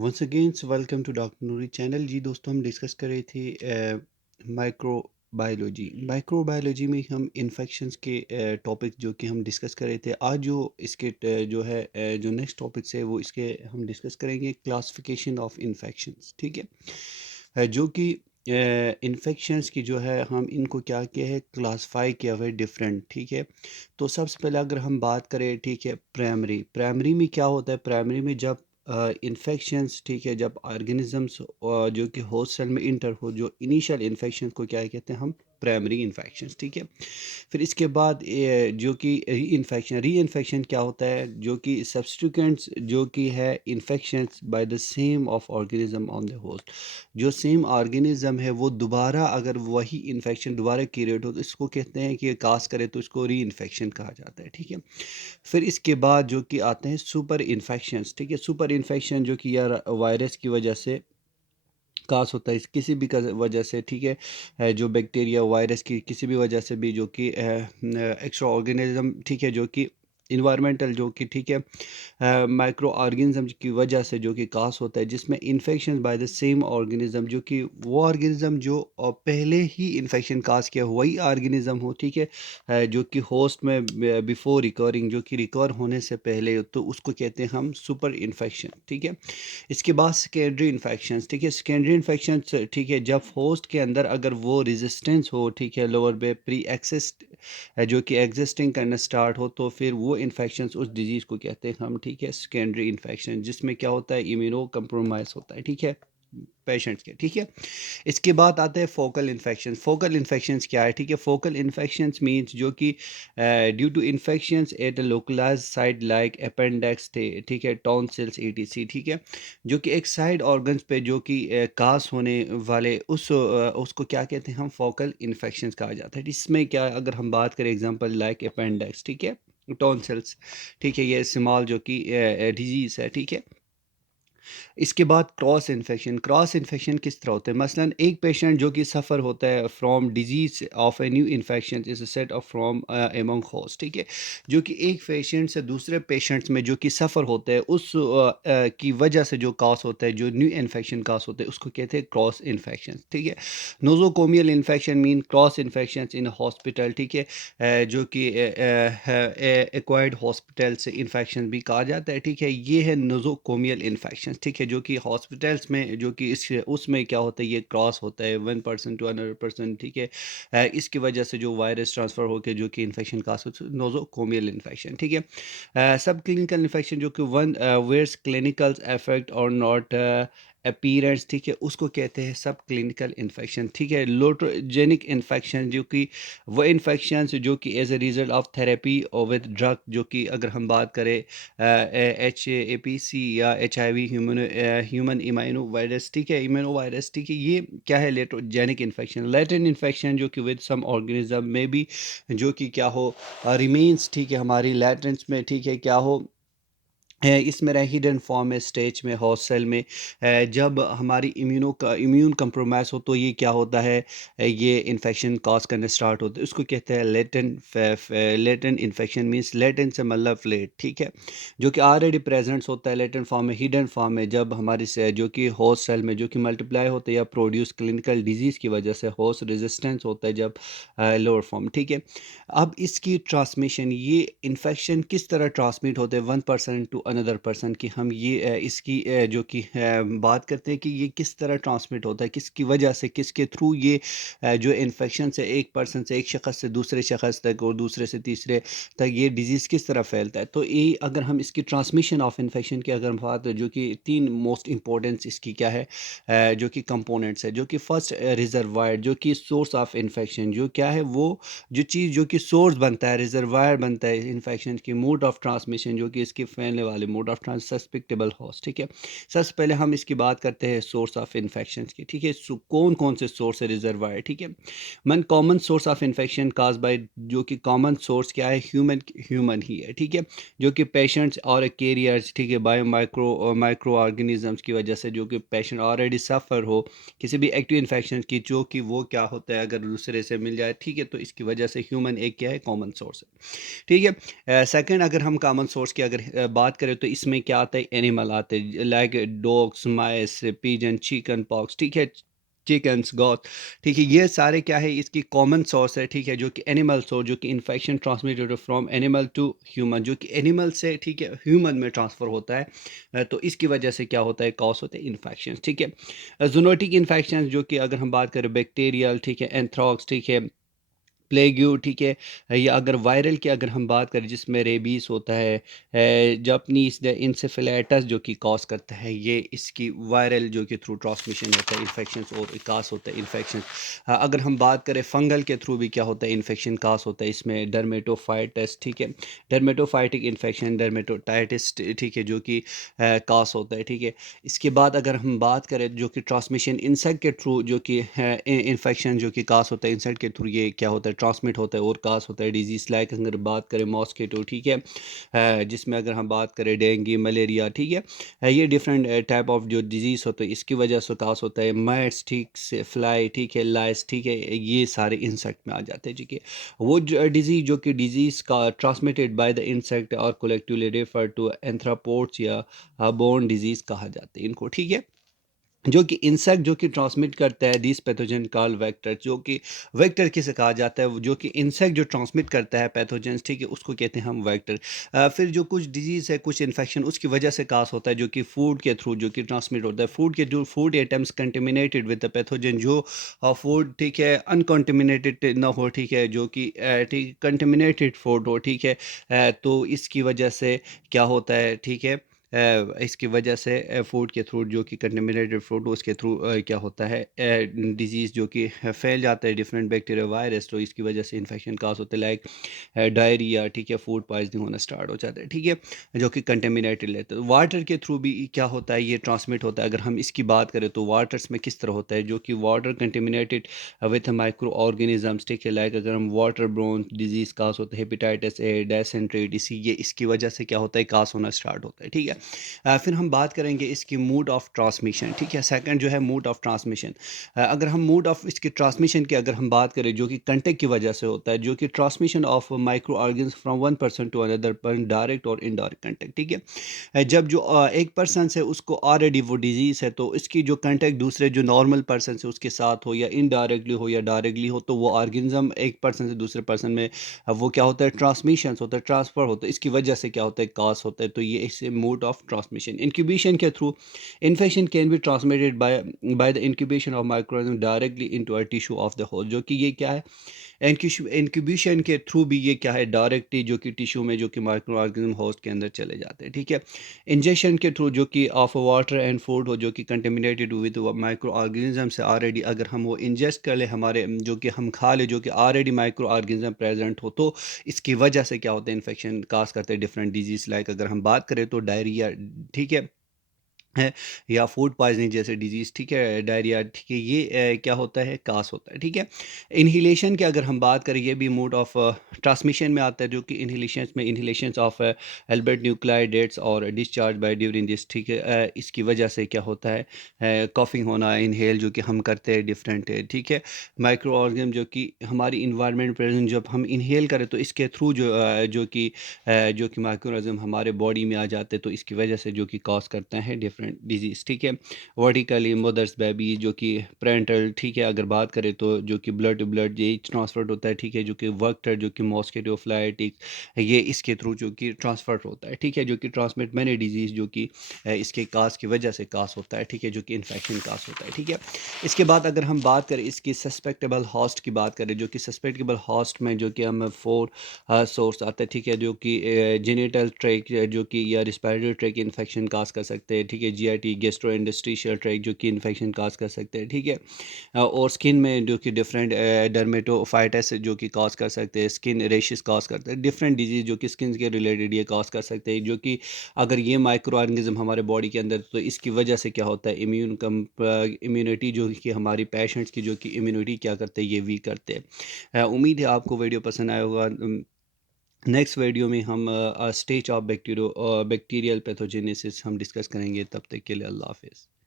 Once again welcome to doctor Noori channel. जी दोस्तों, हम डिस्कस कर रहे थे माइक्रोबायोलॉजी में हम इन्फेक्शंस के टॉपिक जो कि हम डिस्कस कर रहे थे। आज जो इसके जो है जो नेक्स्ट टॉपिक्स है वो इसके हम डिस्कस करेंगे क्लासिफिकेशन ऑफ इन्फेक्शंस। ठीक है। जो कि इन्फेक्शंस की जो है हम इनको क्या किया है, क्लासिफाई किया हुआ है डिफरेंट। ठीक है। तो सबसे पहले अगर हम बात करें, ठीक है, प्राइमरी में क्या होता है। प्राइमरी में जब इन्फेक्शंस, ठीक है, जब ऑर्गेनिजम्स जो कि होस्ट सेल में इंटर हो, जो इनिशियल इन्फेक्शन को क्या कहते हैं हम, प्राइमरी इन्फेक्शंस। ठीक है। फिर इसके बाद जो कि री इन्फेक्शन क्या होता है, जो कि सब्सटिट्यूएंट्स जो कि है infections by the same of organism on the host. जो सेम ऑर्गेनिज्म है वो दोबारा अगर वही इन्फेक्शन दोबारा क्रिएट हो तो इसको कहते हैं कि कास करे तो इसको री इन्फेक्शन कहा जाता है। ठीक है। फिर इसके बाद जो कि आते हैं सुपर इन्फेक्शंस। ठीक है। सुपर इन्फेक्शन जो कि यार वायरस की वजह से कास होता है, किसी भी वजह से। ठीक है। जो बैक्टीरिया वायरस की किसी भी वजह से भी जो कि एक्स्ट्रा ऑर्गेनिज्म, ठीक है, जो कि इन्वायरमेंटल जो कि, ठीक है, माइक्रो ऑर्गेनिज्म की वजह से जो कि कास होता है, जिसमें infection by the same organism, जो कि वो ऑर्गेनिज्म जो पहले ही इन्फेक्शन कास किया वही ऑर्गेनिज्म हो। ठीक है। जो कि होस्ट में बिफोर रिकवरिंग, जो कि रिकवर होने से पहले, तो उसको कहते हैं हम सुपर इन्फेक्शन। ठीक है। इसके बाद सेकेंडरी इन्फेक्शंस। ठीक है। सेकेंडरी इन्फेक्शंस, ठीक है, जब होस्ट के अंदर अगर वो रेजिस्टेंस हो, ठीक है, लोअर पे प्री एक्सिस्ट जो कि एग्जिस्टिंग करना स्टार्ट हो, तो फिर वो इन्फेक्शंस उस डिजीज़ को कहते हैं हम। ठीक है। सेकेंडरी इन्फेक्शन जिसमें क्या होता है, इम्यूनो कंप्रोमाइज होता है। ठीक है, पेशेंट्स के। ठीक है। इसके बाद आते हैं फोकल इन्फेक्शन। फोकल इन्फेक्शंस क्या है, ठीक है। फोकल इन्फेक्शंस मींस जो कि due to infections at a localized site like appendix, ठीक है, टॉन्सिल्स ईटीसी। ठीक है। जो कि एक साइड ऑर्गन्स पे जो कि कास होने वाले उसको क्या कहते हैं हम, फोकल इन्फेक्शंस कहा जाता है। इसमें क्या, अगर हम बात करें एग्जांपल लाइक अपेंडिक्स, ठीक है, टॉन्सिल्स, ठीक है, ये स्मॉल जो कि डिजीज़ है। ठीक है। इसके बाद क्रॉस इन्फेक्शन किस तरह होते हैं। मसलन एक पेशेंट जो कि सफ़र होता है from disease of a new infection is set of from among host. ठीक है। जो कि एक पेशेंट से दूसरे पेशेंट्स में जो कि सफ़र होता है उस की वजह से जो कास होता है, जो न्यू इन्फेक्शन कास होता है, उसको कहते हैं क्रॉस इन्फेक्शन। ठीक है। Nosocomial infection mean cross infection in hospital. ठीक है। जो कि एक्वायर्ड हॉस्पिटल से इन्फेक्शन भी कहा जाता है। ठीक है। ये है नोजोकोमियल इन्फेक्शन। ठीक है। जो कि हॉस्पिटल्स में जो कि इस उसमें क्या होता है, ये क्रॉस होता है one person to another person. ठीक है। इसकी वजह से जो वायरस ट्रांसफ़र होकर जो कि इन्फेक्शन कास होता है, नोजोकोमियल इन्फेक्शन। ठीक है। सब क्लिनिकल इन्फेक्शन जो कि वन वेयर्स क्लिनिकल इफेक्ट और नॉट अपीयरेंस, ठीक है, उसको कहते हैं सब क्लिनिकल इन्फेक्शन। ठीक है। लोटोजेनिक इन्फेक्शन जो कि वो इन्फेक्शन जो कि as a result of therapy और विद ड्रग, जो कि अगर हम बात करें HAPC या HIV, ह्यूमन इम्यूनो वायरस। ठीक है, इम्यूनो वायरस। ठीक है। ये क्या है, लेटोजेनिक इन्फेक्शन। लैटेंट इन्फेक्शन जो कि विद सम ऑर्गेनिज्म में भी जो कि क्या हो, रिमेन्स, ठीक है, हमारी लैटेंट्स में, ठीक है, क्या हो, इसमें रहा हिडन फॉर्म में, स्टेज में, हॉस्ट सेल में। जब हमारी इम्यून कंप्रोमाइज़ हो तो ये क्या होता है, ये इन्फेक्शन कॉज करने स्टार्ट होते हैं। उसको कहते हैं लेटेंट इन्फेक्शन। मींस लेटेंट से मतलब लेट। ठीक है। जो कि ऑलरेडी प्रेजेंट्स होता है लेटेंट फॉर्म में, हिडन फॉर्म में, जब हमारी जो कि होस्ट सेल में जो कि मल्टीप्लाई होते हैं या प्रोड्यूस क्लिनिकल डिजीज़ की वजह से होस्ट रेजिस्टेंस होता है जब लोअर फॉर्म। ठीक है। अब इसकी ट्रांसमिशन, ये इन्फेक्शन किस तरह ट्रांसमिट होते हैं one person to another person की, हम ये इसकी जो कि बात करते हैं कि ये किस तरह ट्रांसमिट होता है, किसकी वजह से, किसके थ्रू ये जो इन्फेक्शन से एक पर्सन से, एक शख्स से दूसरे शख्स तक और दूसरे से तीसरे तक ये डिजीज़ किस तरह फैलता है। तो ये अगर हम इसकी ट्रांसमिशन ऑफ इन्फेक्शन की अगर बात, जो कि तीन मोस्ट इंपॉर्टेंस इसकी क्या है, जो कि कंपोनेंट्स है। जो कि फर्स्ट रिजर्वायर, जो कि सोर्स ऑफ इन्फेक्शन, जो क्या है वो जो चीज़ जो कि सोर्स बनता है, रिजर्वायर बनता है इन्फेक्शन की, मोड ऑफ ट्रांसमिशन जो कि इसके फैलने वाले mode of trans susceptible host. ठीक है। सबसे पहले हम इसकी बात करते हैं सोर्स ऑफ इन्फेक्शन की। ठीक है। कौन कौन से सोर्स है, रिजर्वायर। ठीक है। मन common source of infection caused by, जो कि कॉमन सोर्स क्या है, ह्यूमन ही है। ठीक है। जो कि पेशेंट्स और कैरियर्स, ठीक है, बायो माइक्रो ऑर्गेनिजम्स की वजह से, जो कि पेशेंट ऑलरेडी सफ़र हो किसी भी एक्टिव इन्फेक्शन की, जो कि वो क्या होता है अगर दूसरे से मिल जाए। ठीक है। तो इसकी वजह से ह्यूमन एक क्या है, कॉमन सोर्स है। ठीक है। सेकंड, अगर हम कॉमन सोर्स की अगर बात करें करें तो इसमें क्या आता है, एनिमल आते हैं लाइक डॉग्स, माइस, पिजन, चिकन पॉक्स, ठीक है, चिकन्स, गॉट, ठीक है, ये सारे क्या है, इसकी कॉमन सोर्स है, ठीक है, जो कि एनिमल सोर्स, जो कि infection transmitted from animal to human, जो कि एनिमल से, ठीक है, ह्यूमन में ट्रांसफ़र होता है। तो इसकी वजह से क्या होता है, कॉज होते हैं इन्फेक्शन, ठीक है। जूनोटिक इन्फेक्शन जो कि अगर हम बात करें बैक्टीरियल, ठीक है, एंथ्रॉक्स, ठीक है, प्लेग्यू, ठीक है, या अगर वायरल की अगर हम बात करें जिसमें रेबीज होता है, जापानीज इंसेफेलाइटिस जो कि कॉज करता है, ये इसकी वायरल जो कि थ्रू ट्रांसमिशन होता है इन्फेक्शन और कास होता है इन्फेक्शन। अगर हम बात करें फंगल के थ्रू भी क्या होता है, इन्फेक्शन कास होता है, इसमें डर्मेटोफाइटिस, ठीक है, डर्मेटोफाइटिक इन्फेक्शन, डर्मेटोटाइटिस, ठीक है, जो कि कास होता है, ठीक है। इसके बाद अगर हम बात करें जो कि ट्रांसमिशन इंसेक्ट के थ्रू जो कि इन्फेक्शन जो कि कास होता है इंसेक्ट के थ्रू, ये क्या होता है, ट्रांसमिट होता है और कास होता है डिजीज़, लाइक अगर बात करें मॉस्किटो, ठीक है, जिसमें अगर हम बात करें डेंगू, मलेरिया, ठीक है, ये डिफरेंट टाइप ऑफ जो डिजीज़ होते हैं इसकी वजह से कास होता है, माइट्स, ठीक से, फ्लाई, ठीक है, लाइस, ठीक है, ये सारे इंसेक्ट में आ जाते हैं, ठीक है। वो डिजीज़ जो कि डिजीज़ का ट्रांसमिटेड बाय द इंसेक्ट और कोलेक्टिवली रेफर टू एंथ्रापोड्स या बोर्न डिजीज़ कहा जाता है इनको, ठीक है। जो कि इंसेक्ट जो कि ट्रांसमिट करता है दिस पैथोजन कॉल वेक्टर, जो कि वेक्टर किसे कहा जाता है, जो कि इंसेक्ट जो ट्रांसमिट करता है पैथोजेंस, ठीक है, उसको कहते हैं हम वेक्टर। फिर जो कुछ डिजीज़ है, कुछ इन्फेक्शन उसकी वजह से कास होता है जो कि फूड के थ्रू जो कि ट्रांसमिट होता है, फूड के जो food items contaminated with the pathogen, जो फूड, ठीक है, अनकंटेमिनेटेड ना हो, ठीक है, जो कि ठीक कंटेमिनेटेड फूड हो, ठीक है, तो इसकी वजह से क्या होता है, ठीक है, इसकी वजह से फूड के थ्रू जो कि कंटेमिनेटेड फूड उसके थ्रू क्या होता है, डिजीज़ जो कि फैल जाता है, डिफरेंट बैक्टीरिया वायरस, तो इसकी वजह से इन्फेक्शन काज होते हैं, लाइक डायरिया, ठीक है, फूड पॉइजनिंग होना स्टार्ट हो जाता है, ठीक है, जो कि कंटेमिनेटेड लेते हैं। वाटर के थ्रू भी क्या होता है, ये ट्रांसमिट होता है। अगर हम इसकी बात करें तो वाटर्स में किस तरह होता है, जो कि water contaminated with micro organisms, ठीक है, लाइक अगर हम वाटर ब्रोन डिजीज़ काज होता है, हेपेटाइटिस ए, डायसेंट्री, ये इसकी वजह से क्या होता है, कास होना स्टार्ट होता है, ठीक है। फिर हम बात करेंगे इसकी मोड ऑफ ट्रांसमिशन, ठीक है, सेकंड जो है मोड ऑफ ट्रांसमिशन। अगर हम मोड ऑफ इसकी ट्रांसमिशन की अगर हम बात करें, जो कि कंटेक्ट की वजह से होता है, जो कि transmission of micro organs from one person to another पर डायरेक्ट और इनडायरेक्ट कंटेक्ट, ठीक है। जब जो एक पर्सन से उसको ऑलरेडी वो डिजीज़ है, तो इसकी जो कंटेक्ट दूसरे जो नॉर्मल पर्सन से उसके साथ हो, या इनडायरेक्टली हो या डायरेक्टली हो, तो वो ऑर्गेनिज्म एक पर्सन से दूसरे पर्सन में वो क्या होता है, ट्रांसमिशन होता है, ट्रांसफ़र होता है, इसकी वजह से क्या होता है, कास होता है, तो ये इसे मोड ऑफ ट्रांसमिशन। इंक्यूबेशन के through infection can be transmitted by the incubation of microorganism directly into a tissue of the host, जो कि ये क्या है, इंक्यूबेशन के थ्रू भी ये क्या है, डायरेक्टली जो कि टिश्यू में जो कि माइक्रो ऑर्गेनिज्म होस्ट के अंदर चले जाते हैं, ठीक है। इंजेक्शन के थ्रू जो कि ऑफ वाटर एंड फूड हो, जो कि कंटेमिनेटेड विद माइक्रो ऑर्गेनिज्म से ऑलरेडी, अगर हम वो इंजेस्ट कर ले, हमारे जो कि हम खा ले, जो कि ऑलरेडी माइक्रो ऑर्गेनिज्म प्रेजेंट हो, तो इसकी वजह से क्या होता है, इन्फेक्शन काज करते हैं डिफरेंट डिजीज, लाइक अगर हम बात करें तो डायरिया, ठीक है, या फूड पॉइजनिंग जैसे डिजीज़, ठीक है, डायरिया, ठीक है, ये क्या होता है, कास होता है, ठीक है। इन्हीलेशन की अगर हम बात करें, ये भी मोड ऑफ ट्रांसमिशन में आता है, जो कि इन्हीलेशन में इन्हीलेशन ऑफ एल्बर्ट न्यूक्लाइडेट्स और डिस्चार्ज बाय ड्यूरिंग दिस, ठीक है, इसकी वजह से क्या होता है, कॉफिंग होना, इनहेल जो कि हम करते हैं डिफरेंट, ठीक है, माइक्रो ऑर्गेनिज्म जो कि हमारी इन्वायरमेंट प्रेजेंट, जब हम इनहेल करें तो इसके थ्रू जो कि माइक्रो ऑर्गेनिज्म हमारे बॉडी में आ जाते हैं, तो इसकी वजह से जो कि कॉज करते हैं डिफरेंट डिजीज़, ठीक है। वर्टिकली मदर्स बेबी जो कि पेरेंटल, ठीक है, अगर बात करें तो जो कि ब्लड टू ब्लड ये ट्रांसफर होता है, ठीक है, जो कि वर्कर जो कि मॉस्किटो फ्लाई, ठीक, ये इसके थ्रू जो कि ट्रांसफर होता है, ठीक है, जो कि ट्रांसमिट मैंने डिजीज़ जो कि इसके कास की वजह से कास होता है, ठीक है, जो कि इन्फेक्शन कास होता है, ठीक है। इसके बाद अगर हम बात करें इसकी सस्पेक्टेबल हॉस्ट की बात करें, जो कि सस्पेक्टेबल हॉस्ट में जो कि हम फोर सोर्स आता है, ठीक है, जो कि जेनिटल ट्रैक जो कि या रिस्पायरेटरी ट्रैक इन्फेक्शन काज कर सकते हैं, ठीक है, जीआईटी गैस्ट्रो इंडस्ट्रियल ट्रैक जो कि इन्फेक्शन काज कर सकते हैं, ठीक है। और स्किन में जो कि डिफरेंट डर्मेटोफाइटिस जो कि काज कर सकते हैं, स्किन रेशेस काज करते हैं, डिफरेंट डिजीज जो कि स्किन के रिलेटेड ये काज कर सकते हैं, जो कि अगर ये माइक्रो ऑर्गेनिज्म हमारे बॉडी के अंदर, तो इसकी वजह से क्या होता है, इम्यूनिटी जो कि हमारी पेशेंट्स की जो कि इम्यूनिटी क्या करते हैं, ये वीक करते हैं। उम्मीद है आपको वीडियो पसंद आया होगा। नेक्स्ट वीडियो में हम स्टेज ऑफ बैक्टीरियल पैथोजेनेसिस हम डिस्कस करेंगे, तब तक के लिए अल्लाह हाफिज़।